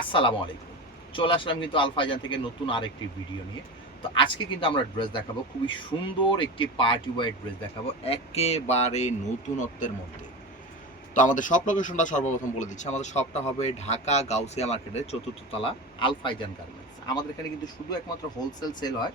আসসালামু আলাইকুম। চলে আসলাম কিন্তু আলফাইজান থেকে নতুন আরেকটি ভিডিও নিয়ে। তো আজকে কিন্তু আমরা ড্রেস দেখাবো, খুবই সুন্দর একটি পার্টি ওয়্যার ড্রেস দেখাবো একেবারে নতুনত্বের মধ্যে। তো আমাদের শপ লোকেশনটা সর্বপ্রথম বলে দিচ্ছি। আমাদের শপটা হবে ঢাকা গাউসিয়া মার্কেটের ৪র্থ তলা আলফাইজান গার্মেন্টস। আমাদের এখানে কিন্তু শুধু একমাত্র হোলসেল সেল হয়।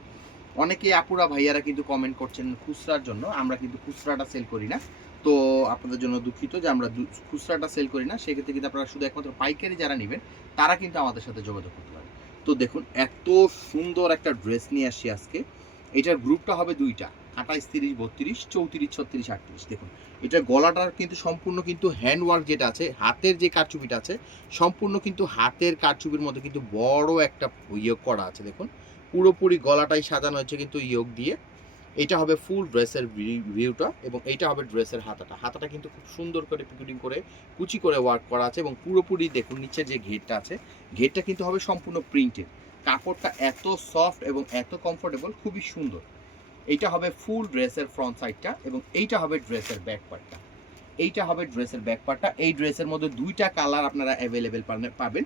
অনেকেই আপুরা ভাইয়ারা কিন্তু কমেন্ট করছেন খুচরার জন্য। আমরা কিন্তু খুচরাটা সেল করি না। তো আপনাদের জন্য দুঃখিত যে আমরা খুচরাটা সেল করি না। সেক্ষেত্রে কিন্তু আপনারা শুধু একমাত্র পাইকারি যারা নিবেন তারা কিন্তু আমাদের সাথে যোগাযোগ করতে পারেন। তো দেখুন এত সুন্দর একটা ড্রেস নিয়ে আসছি আজকে। এটার গ্রুপটা হবে ২টা ২৮, ৩০, ৩২, ৩৪, ৩৬, ৩৮। দেখুন এটার গলাটার কিন্তু সম্পূর্ণ কিন্তু হ্যান্ড ওয়ার্ক যেটা আছে, হাতের যে কারচুপিটা আছে সম্পূর্ণ কিন্তু হাতের কারচুপির মধ্যে কিন্তু বড় একটা ইয়ে করা আছে। দেখুন পুরোপুরি গলাটাই সাজানো হয়েছে কিন্তু ইয়োগ দিয়ে। এটা হবে ফুল ড্রেসের ভিউটা এবং এইটা হবে ড্রেসের হাতাটা। হাতাটা কিন্তু খুব সুন্দর করে পিকুটিং করে কুচি করে ওয়ার্ক করা আছে এবং পুরোপুরি দেখুন নিচের যে ঘেরটা আছে, ঘেরটা কিন্তু হবে সম্পূর্ণ প্রিন্টেড। কাপড়টা এত সফট এবং এত কমফোর্টেবল, খুবই সুন্দর। এইটা হবে ফুল ড্রেসের ফ্রন্ট সাইডটা এবং এইটা হবে ড্রেসের ব্যাক পার্টটা। এইটা হবে ড্রেসের ব্যাক পার্টটা। এই ড্রেসের মধ্যে ২টা কালার আপনারা অ্যাভেলেবেল পাবেন।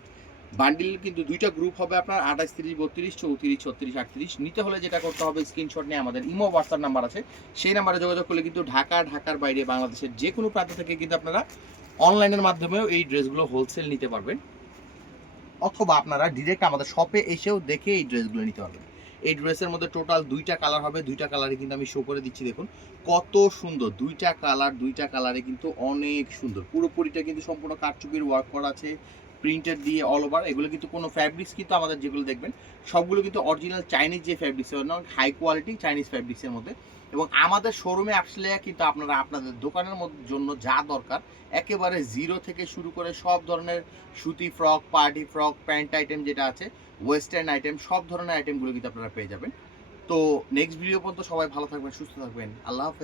বান্ডিল কিন্তু ২টা গ্রুপ হবে আপনার ২৮, ৩০, ৩২, ৩৪, ৩৬, ৩৮। নিতে হলে যেটা করতে হবে স্ক্রিনশট নিয়ে আমাদের ইমো হোয়াটসঅ্যাপ নাম্বার আছে, সেই নাম্বারে যোগাযোগ করলে কিন্তু ঢাকার বাইরে বাংলাদেশের যে কোনো প্রান্ত থেকে কিন্তু আপনারা অনলাইনের মাধ্যমেও এই ড্রেসগুলো হোলসেল নিতে পারবেন, অথবা আপনারা ডিরেক্ট আমাদের শপে এসেও দেখে এই ড্রেসগুলো নিতে পারবেন। এই ড্রেসের মধ্যে টোটাল ২টা কালার হবে, ২টা কালারে কিন্তু আমি শো করে দিচ্ছি। দেখুন কত সুন্দর 2টা কালার, 2টা কালারে কিন্তু অনেক সুন্দর। পুরোপুরিটা কিন্তু সম্পূর্ণ কারচুপির ওয়ার্ক করা আছে, প্রিন্টেড দিয়ে অল ওভার। এগুলো কিন্তু কোনো ফ্যাব্রিক্স কিন্তু আমাদের যেগুলো দেখবেন সবগুলো কিন্তু অরিজিনাল চাইনিজ যে ফ্যাব্রিক্স, হাই কোয়ালিটি চাইনিজ ফ্যাব্রিক্সের মধ্যে। এবং আমাদের শোরুমে আসলে কিন্তু আপনারা আপনাদের দোকানের জন্য যা দরকার একেবারে জিরো থেকে শুরু করে সব ধরনের সুতি frock, party frock, pant item যেটা আছে, ওয়েস্টার্ন আইটেম, সব ধরনের আইটেমগুলো কিন্তু আপনারা পেয়ে যাবেন। তো নেক্সট ভিডিও পর্যন্ত সবাই ভালো থাকবেন, সুস্থ থাকবেন। আল্লাহ হাফেজ।